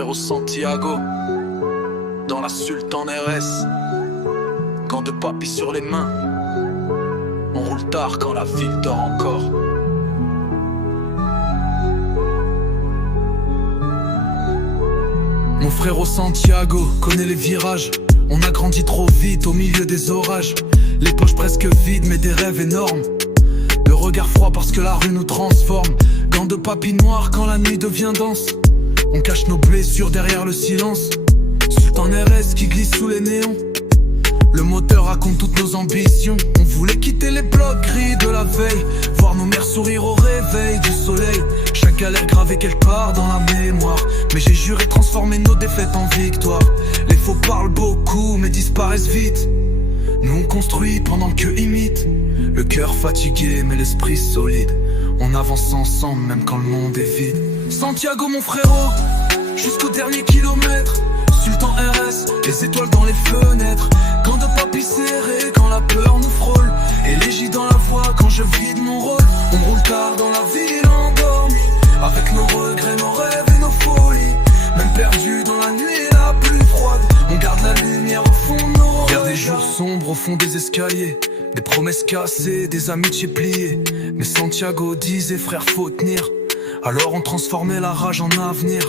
frérot Santiago, dans la Sultan RS. Gants de papy sur les mains, on roule tard quand la ville dort encore. Mon frérot Santiago connaît les virages. On a grandi trop vite au milieu des orages. Les poches presque vides mais des rêves énormes. Le regard froid parce que la rue nous transforme. Gants de papy noir quand la nuit devient dense. On cache nos blessures derrière le silence. Sultan RS qui glisse sous les néons. Le moteur raconte toutes nos ambitions. On voulait quitter les blocs gris de la veille, voir nos mères sourire au réveil du soleil. Chaque galère gravée quelque part dans la mémoire. Mais j'ai juré transformer nos défaites en victoire. Les faux parlent beaucoup mais disparaissent vite. Nous on construit pendant qu'eux imitent. Le cœur fatigué mais l'esprit solide. On avance ensemble même quand le monde est vide. Santiago mon frérot, jusqu'au dernier kilomètre. Sultan RS, les étoiles dans les fenêtres. Gants de papy serrés quand la peur nous frôle. Élégie dans la voix quand je vide mon rôle. On roule tard dans la ville endormie, avec nos regrets, nos rêves et nos folies. Même perdus dans la nuit la plus froide, on garde la lumière au fond de nos regards. Vers des jours sombres au fond des escaliers, des promesses cassées, des amitiés pliées. Mais Santiago disait frère faut tenir. Alors on transformait la rage en avenir.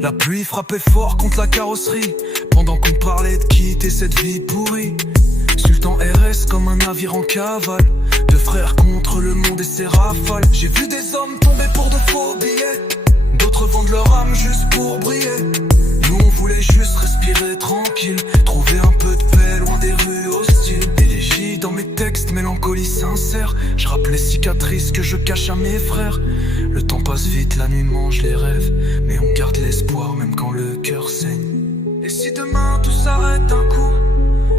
La pluie frappait fort contre la carrosserie, pendant qu'on parlait de quitter cette vie pourrie. Sultan RS comme un navire en cavale, deux frères contre le monde et ses rafales. J'ai vu des hommes tomber pour de faux billets, d'autres vendent leur âme juste pour briller. Nous on voulait juste respirer tranquille, trouver un peu de paix loin des rues hostiles. Élégie dans mes textes, mélancolie sincère. Je rappelle les cicatrices que je cache à mes frères. Le temps passe vite, la nuit mange les rêves, mais on garde l'espoir même quand le cœur saigne. Et si demain tout s'arrête d'un coup,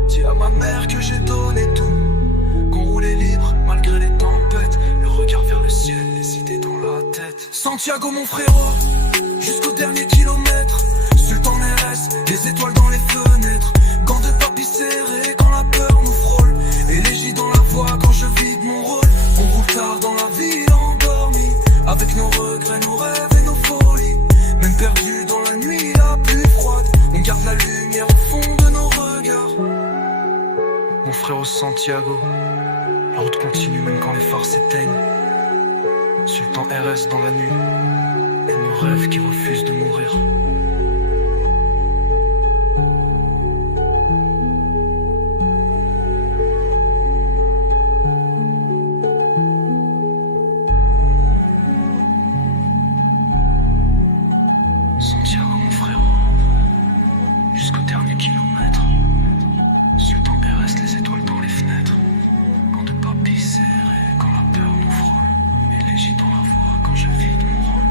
dis à ma mère que j'ai donné tout, qu'on roulait libre malgré les tempêtes. Le regard vers le ciel, les idées dans la tête. Santiago mon frérot, jusqu'au dernier kilomètre. Sultan RS, les étoiles dans les fenêtres. Gants de papy serrés quand la peur nous frôle. Élégie dans la voix quand je vide mon rôle. On roule tard dans la ville endormie, avec nos regrets, nos rêves et nos folies. Même perdus dans la nuit la plus froide, on garde la lumière au fond de nos regards. Mon frérot Santiago, la route continue même quand les phares s'éteignent. Sultan RS dans la nuit, et nos rêves qui refusent de mourir. Santiago mon frérot, jusqu'au dernier kilomètre. Sultan RS, les étoiles dans les fenêtres. Gants de papy serrés quand la peur nous frôle. Élégie dans la voix quand je vide mon rôle.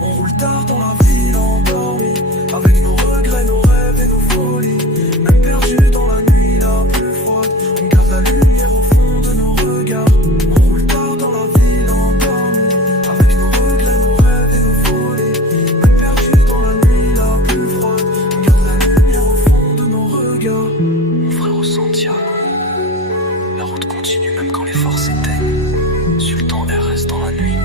On roule tard dans la ville endormie, avec nos regrets, nos rêves et nos folies. Même perdus dans la nuit la plus froide, on garde la lumière au fond de nos regards. On roule tard dans la ville endormie, avec nos regrets, nos rêves et nos folies. Même perdus dans la nuit la plus froide, on garde la lumière au fond de nos regards. Mon frérot Santiago, la route continue même quand les phares s'éteignent. Sultan RS dans la nuit.